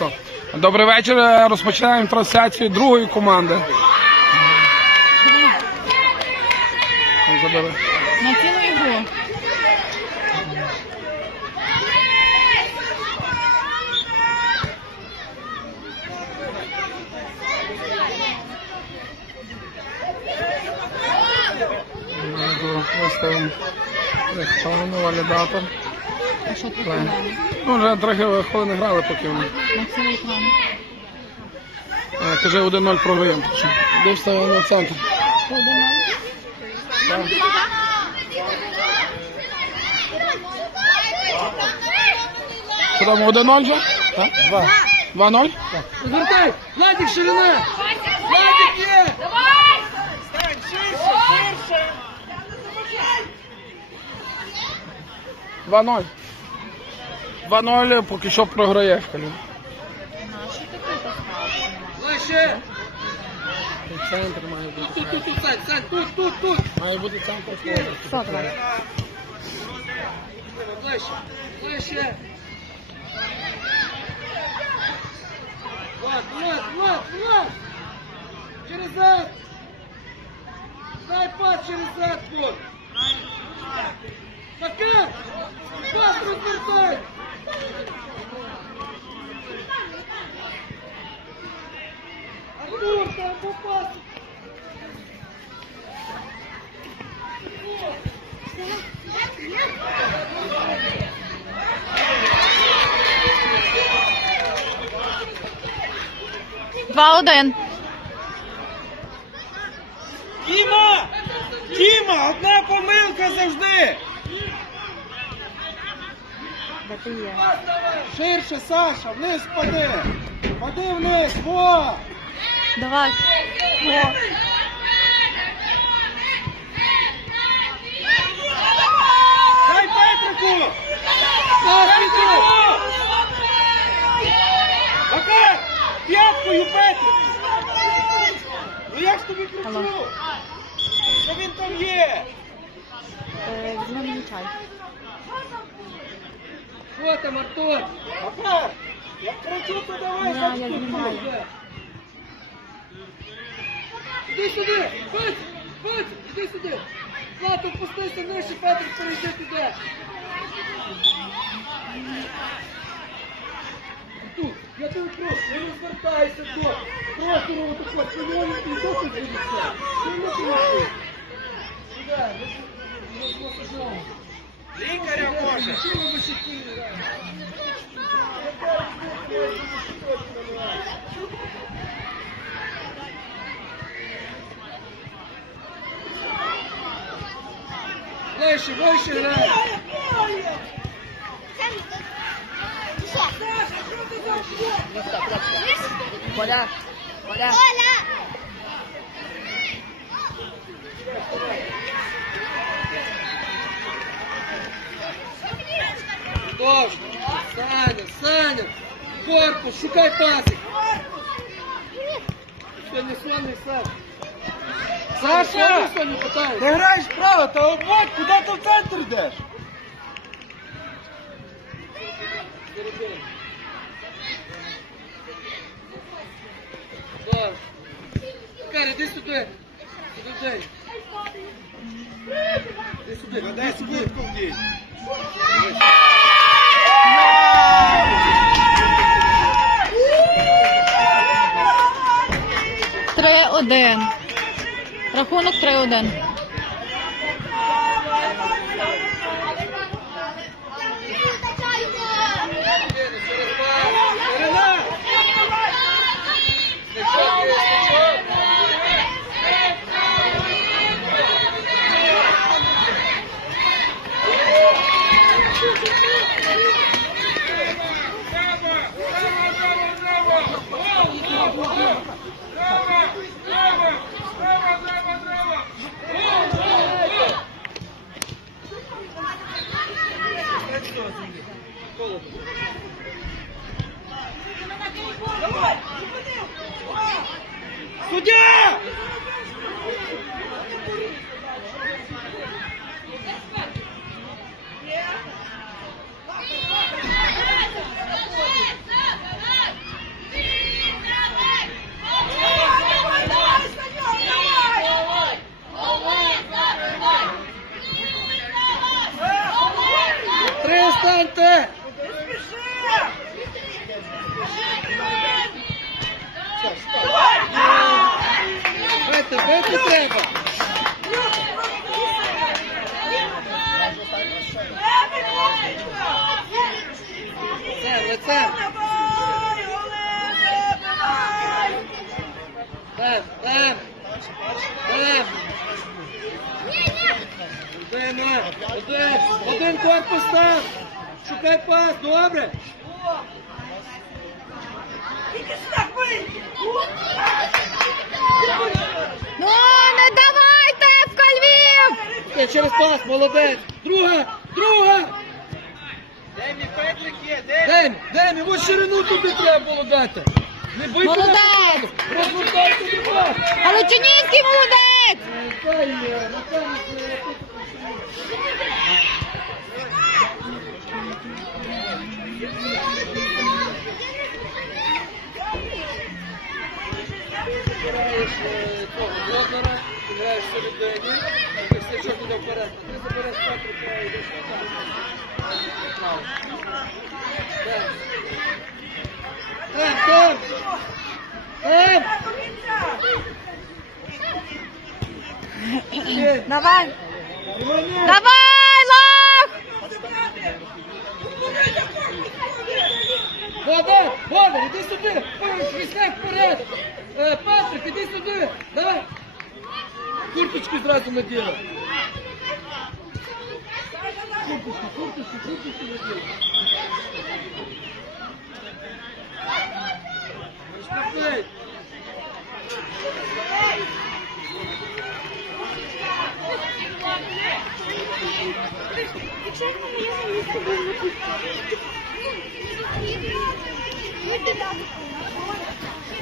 Що? Добрий вечір. Розпочинаємо трансляцію другої команди. На цілу ігру. Виставимо рекламу, валідатор. А що тут Правильно. Ну, вже трохи хвилин грали, поки вони. На цілий екран. Е, Кажи 1-0 програємо. Де вставив на центр? Що там 1-0 вже? Так? 2. 2-0? Розвертай! Владик, ширина! Владик є! 2-0. 2-0 поки що програє Калін. Наші таки поставили. Центр має бути. Тут, тут, тут, тут, тут, тут! Має бути центр. Давай? Ближче! Ближче! Влад, Влад, Влад, Влад! Через зад! Дай пас через зад, Влад! Пока! Пас розвертай! Два один. Діма! Діма, одна помилка завжди! Де ти є? Ширше, Саша, вниз пади! Пади вниз, во! Давай. О, Дай Петрику! Петрику! Макар! П'яткою Петрику! Ну як ж тобі кричу? Що він там є? е, візьми мені чай. Що там, Артур? Макар! Я кричу, то давай за я знімаю. Іди сюди! Бать! Бать! Іди сюди! Влад, опустися нижче, Петрик, перейди туди! Артур, я тебе прошу, не розвертайся до простору отако, це не і доки звідси. Ти не прошу. Сюди, розмасажовуй. Лікаря може. Вище, вище грай. Коля. Коля. Тож, Саня, Саня, корпус, шукай пасик. Що не сонний сам. Саша! Ти граєш право, та обводь, куди ти в центр йдеш? Тож, Кар, іди сюди. Сюди. Іди сюди. Іди сюди. Три один. Рахунок 3-1. Лев. Один, один, корпус став. Шукай пас, добре. Ну, не давайте в Львів! Через пас, молодець. Друга, друга. Демі, Демі. Ось ширину туди треба було дати. Не на Молодець. Розвертайте. Галичинівський молодець! Е, граєш Костячок вперед. Ти забереш Петрика і йдеш направо. Дем. Дем, Дем! Дем! Є. Давай! Давай, Лах! Вода, вода, іди сюди, вісняк вперед. Е, Патрик, іди сюди, давай. Курточку зразу наділи. Курточку, курточку, курточку наділи. Штрафний.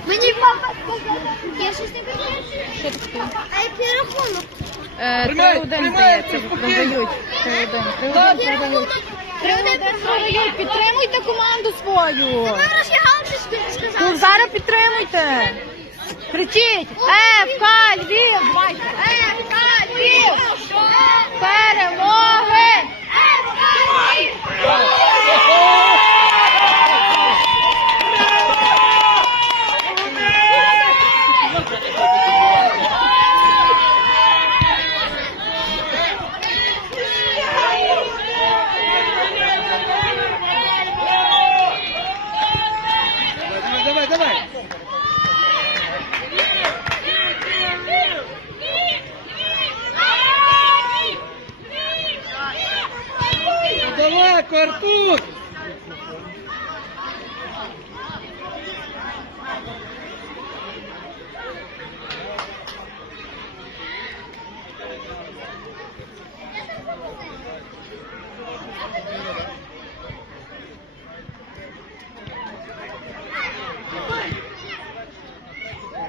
Мені папа сказав, я щось не бачу. Що таке? А який рахунок? Е, Приймай, 3-1, приймай, здається, продають. 3-1, 3-1 продають. 3-1 продають, підтримуйте команду свою. Ну, зараз підтримуйте. Кричіть, ФК Львів, давайте. ФК Львів. Перемоги. Давай, Артур!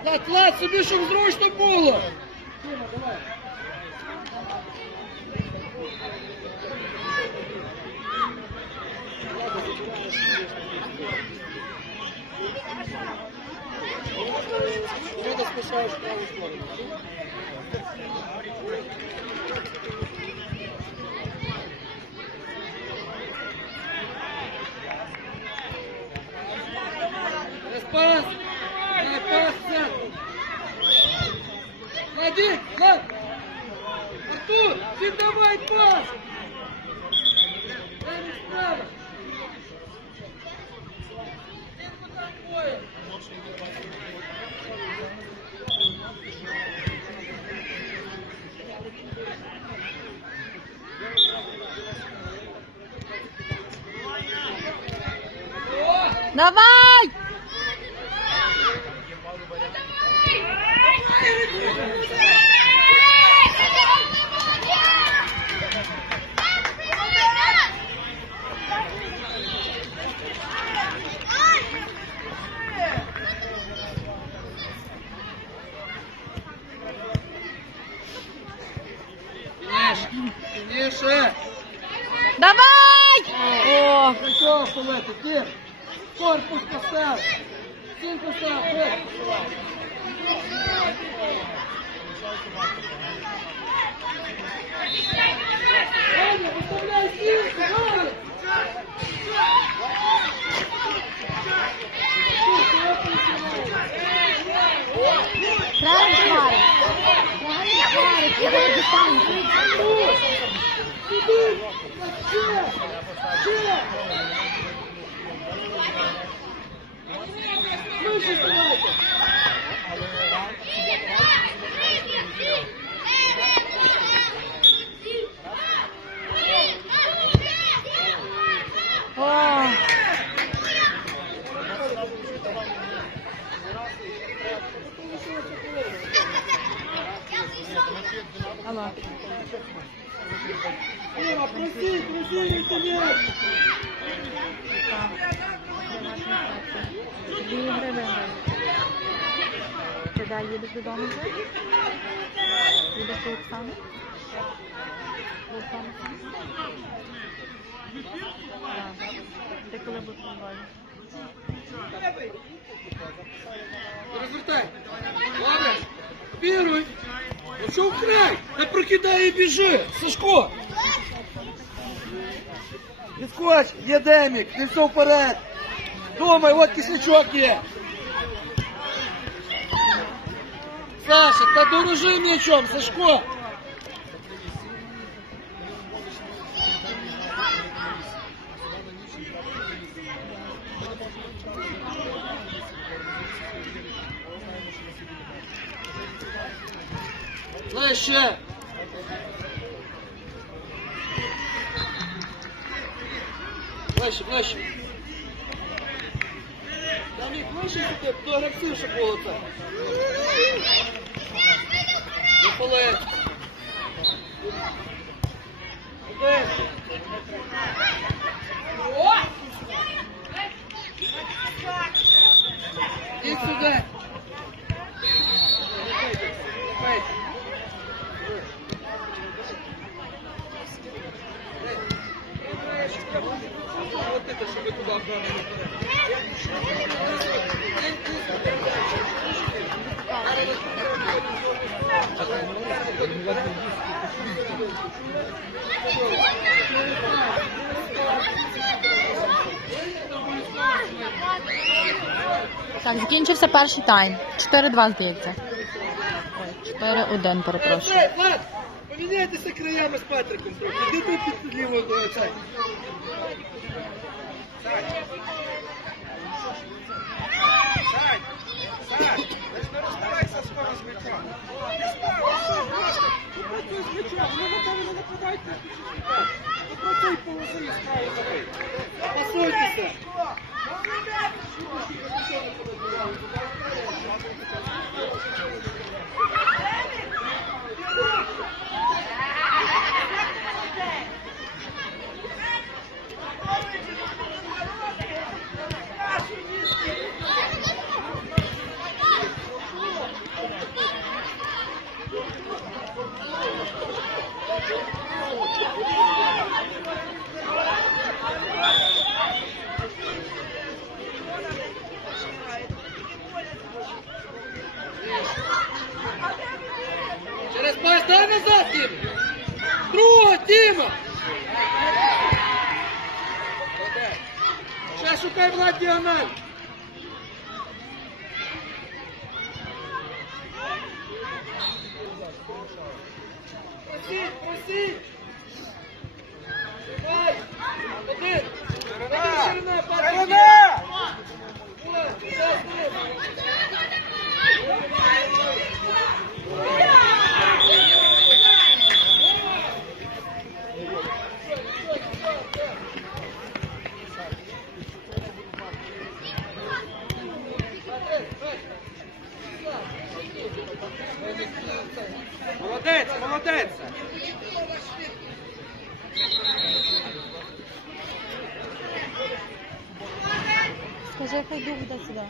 Лад, лад, собі, щоб зручно було. Спішаєш в праву сторону. Спас! Дай пас, Сет! Владик, Влад! Артур, віддавай пас! Дай мені справа! Давай! Сильніше! Сильніше! Давай! О, Прийшов, Солети, ти! Корпус постав! Стінку постав! Аня, поставляй стінку! Добре! О, алло. Іра, проси, проси, інтернет! Дві? Розвертай! Ладно? Віруй! Ну що вкрай? Та прокидай і біжи! Сашко! Відскоч, є демік, ти все вперед! Думай, от кислячок є! Саша, та дорожи м'ячом, Сашко! Ближче! Ближче, ближче. Там їх ближче сюди, то агресивше було це. Не. Так, закінчився перший тайм. 4-2, здається. 4-1, перепрошую. Влад, Влад, поміняйтеся краями з Патриком. Іди ти під лівою до цей. Сань, Пасуйтеся. Через пас дай назад, Тіма. Друга, Тіма. Ще шукай Влад діагональ. Просіть, просіть. Давай. Один. Один, Ширина, пас. Ширина! Влад, пас, Влад. Молодець, молодець. Скажи, хай дух йде сюди.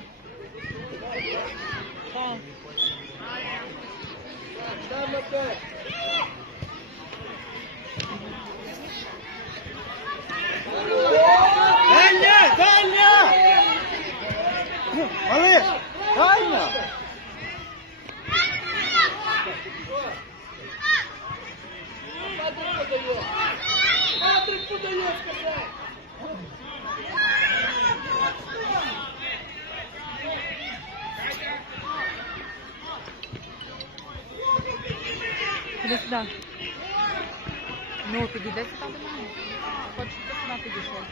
Так. Там опять. Дальня, дальня! Малиш, дальня! Іди сюди. Ну, підійде сюди до мене. Хочу, щоб ти сюди підійшов.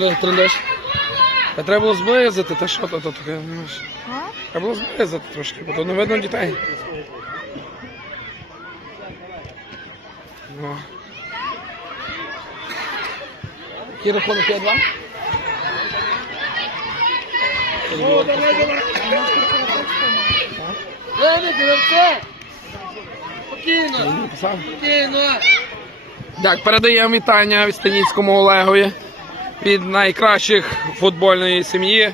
Ким трендеш? Та треба було зблизити, та що то, таке, знаєш. Треба було зблизити трошки, бо то не видно дітей. Ну. Який рахунок 5-2? О, давай, давай! Дай, гравце! Спокійно! Спокійно! Так, передаємо вітання Вістаніцькому Олегові від найкращих футбольної сім'ї.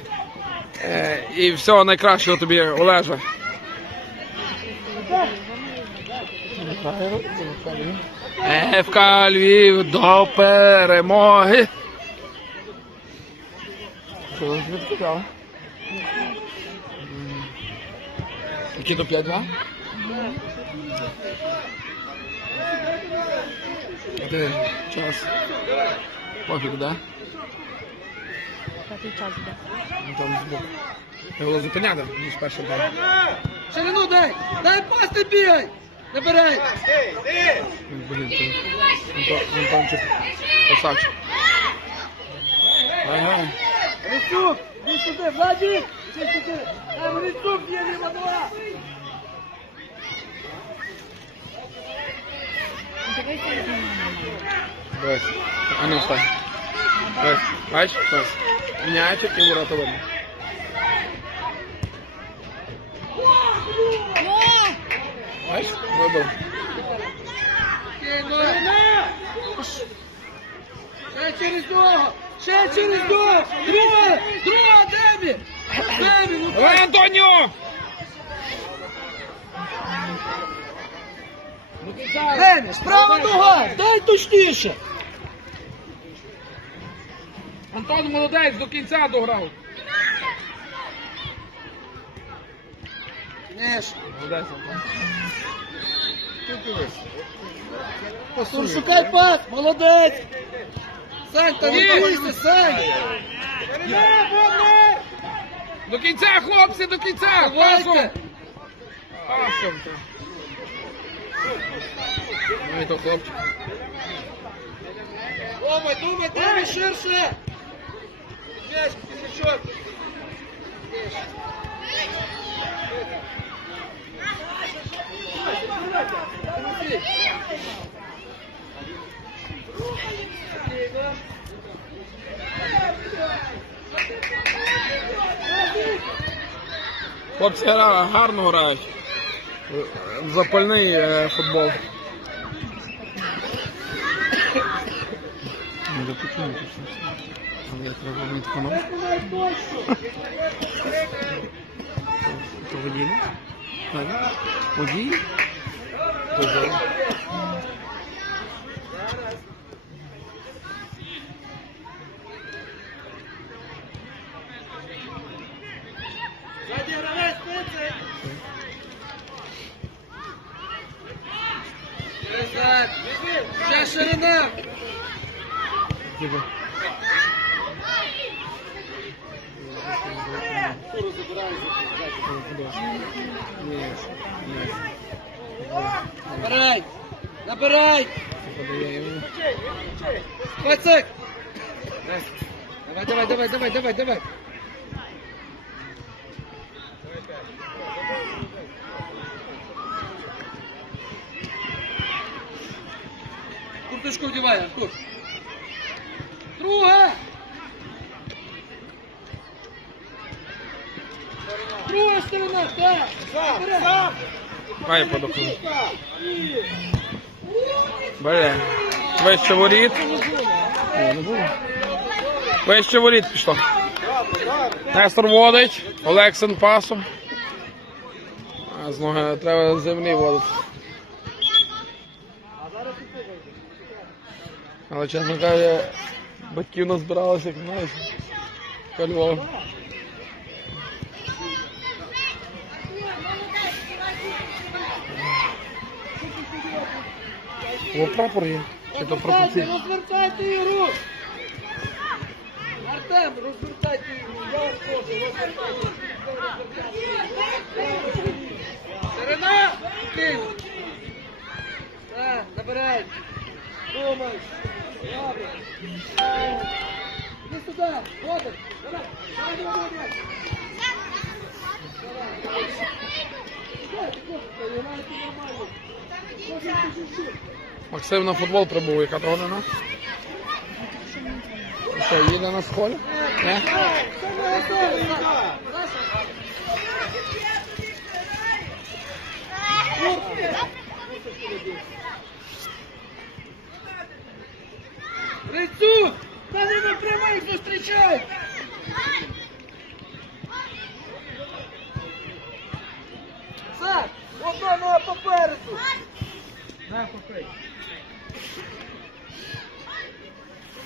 Е, і всього найкращого тобі, Олежа. ФК Львів до перемоги. Які до 5-2? Де час? Пофіг, да? П'ятий час буде. Ну, Там збоку. Треба було зупиняти, ніж перший день. Ширину дай! Дай пас не бігай! Набирай! Блін. Антон- Антончик. Красавчик. Ага. Рисук! Іди сюди, Владик! Іди сюди! Там Рисук є, ліва два! Дивись. А ну встань. Бачиш? М'ячик і ворота видно. Бачиш? Вибив. Ще через нього! Ще через нього! Друга! Друга, Демі! Демі, ну Давай, Антоніо! Демі, справа нога! Дай точніше! Антон молодець, до кінця дограв. Неш, Молодець, Антон. Пасур, шукай пас! Молодець! Сань, та не бійся, Сань! До кінця, хлопці, до кінця! Пасом! Пасом! Ну і то хлопчик. Думай, думай, Демі, ширше! М'яч, пісячок! Хлопці гарно грають. Запальний е, футбол. Але треба відконав. То? Водій? Пицик. Назад. Ще ширина. Типа. Ні, ні. Набирай. Набирай. Йому. Давай, давай, давай, давай, давай, давай. Курточку вдівай, Артур. Друга. Друга сторона, так. Сам, Має подохнути. Бля. Вище воріт. Вище воріт пішло. Нестор водить. Олексин пасом. З ноги треба землі водити. Але чесно кажучи, батьків назбиралися, як знаєш. по О, прапор є. Чи то Розвертайте, пропустив? розвертайте ігру! Артем, розвертайте ігру, я вас прошу, розвертайте. Ширина! Київ! Так, набирай. Думай. Добре. Іди сюди, Водик, давай, давай, давай, давай. Давай, тихо, граєте нормально. Кожен по чуть-чуть. Максим на футбол прибув, яка то година? Що, їде на схолі? Не? Рицу! Та не на прямих зустрічай! Сак! Одна нога попереду! На, попей.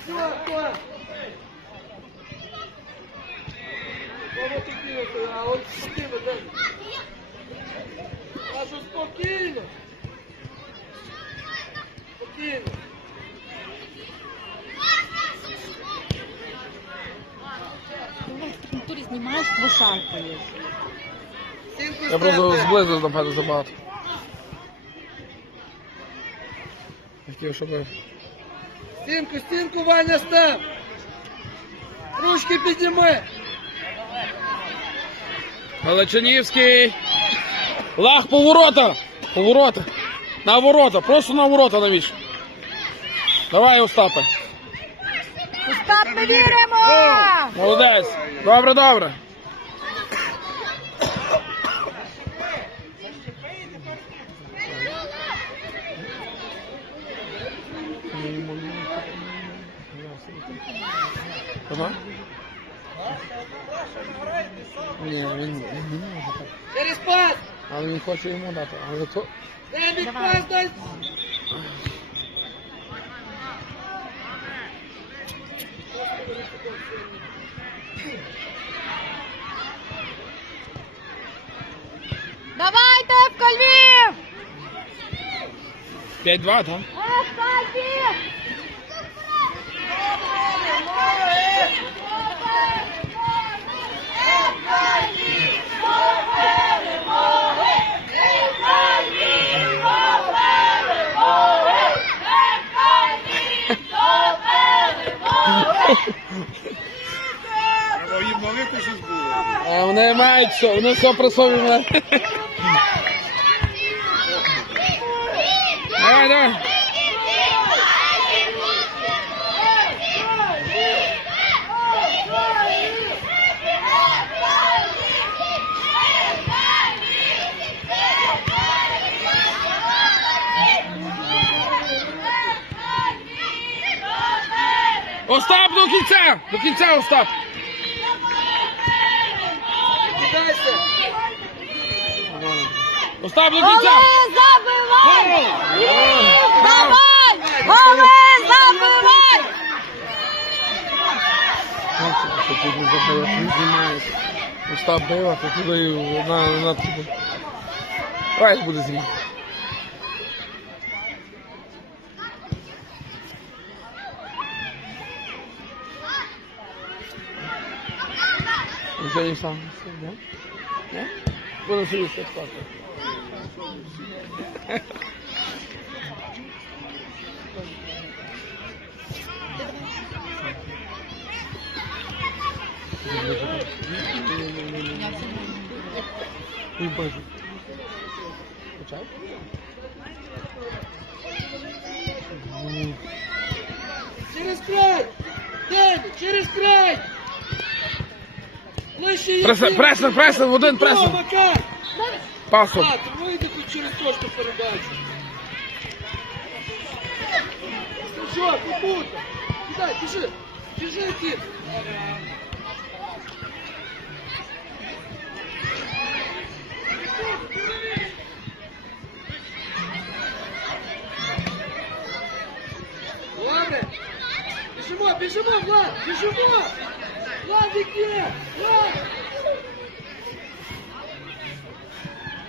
Все, клас! Воно спокійно, а ось спокійно, дай. Кажу, спокійно! Спокійно! В знімаєш, вишарпаєш. Я просто зблизу напевно забагато. Хотів, щоб Стінку, стінку, Ваня, став! Ручки підніми! Галичинівський. Лах поворота. Поворота. На ворота. Просто на ворота навіщо. Давай, Остапе. Остап, ми віримо! Молодець. Добре, добре. Ага. Ні, він, він не може так. Через пас! Але він хоче йому дати. Але то. Демік, пас дай! Давайте, ФК Львів! 5-2, так? ФК Львів! Або їм молити щось було. А вони мають все, вони все про собі мають. Давай, давай. До кінця! До кінця, Остап! Остап до кінця! забивай! Давай! Голи, забивай! Тут не забив, не знімається. Остап то туди на, на туди. Давай буде знімати. Вже не сам, не? Не? Буду собі святкувати. Ой, боже. Почав? Через край. Дені, через край. Преса, преса, преса, в один О, преса. Макар. Пасом. Вийди тут через точку. Що, тут? Кидай, біжи. Біжимо, біжимо, Влад, біжимо. Владик є, Влад.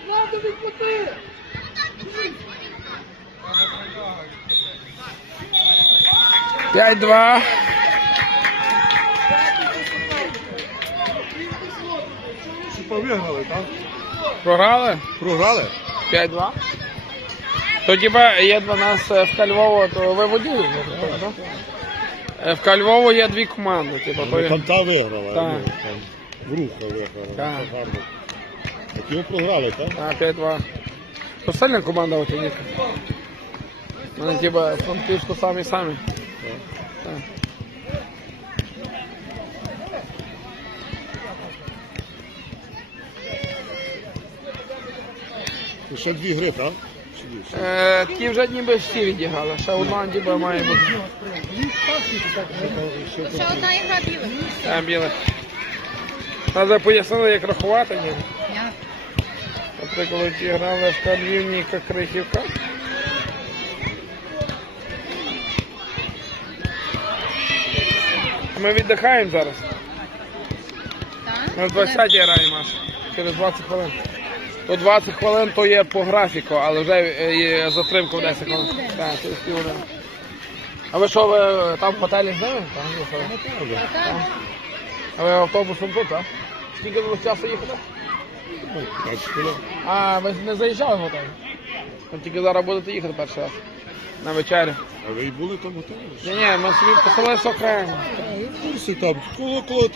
Владу відпусти. П'ять-два. Типа виграли, так? Програли? Програли? 5-2. То хіба є два нас е, в Кальвово, то ви воділи? так? Е, В Кальвово є дві команди. Типу, то є- Там та виграла, Так. ну, там Вруха виграла. Так. гарно. Так його програли, так? А, 5-2. То сильна команда у Тініка. Вони типа франківську самі самі. Так. І ще дві гри, так? Е, ті вже ніби всі відіграли, ще одна ніби має бути. Ще одна ігра біла. А, біле. Треба пояснили, як рахувати. Ні? Наприклад, ті грали в Кальвівні Крихівка. Ми віддихаємо зараз. На 20 граємо аж. Через 20 хвилин. То 20 хвилин то є по графіку, але вже е, є затримка в 10 хвилин. Так, через півгодини. А ви що, ви там в готелі з ними? Так, ви що? А ви автобусом тут, так? Скільки ви часу їхати? Ну, хвилин. А, ви не заїжджали в готель? Ви тільки зараз будете їхати перший раз. На вечерю. А ви й були там готові? Ні, ні, ми собі поселилися окремо. Курси там, коло, коло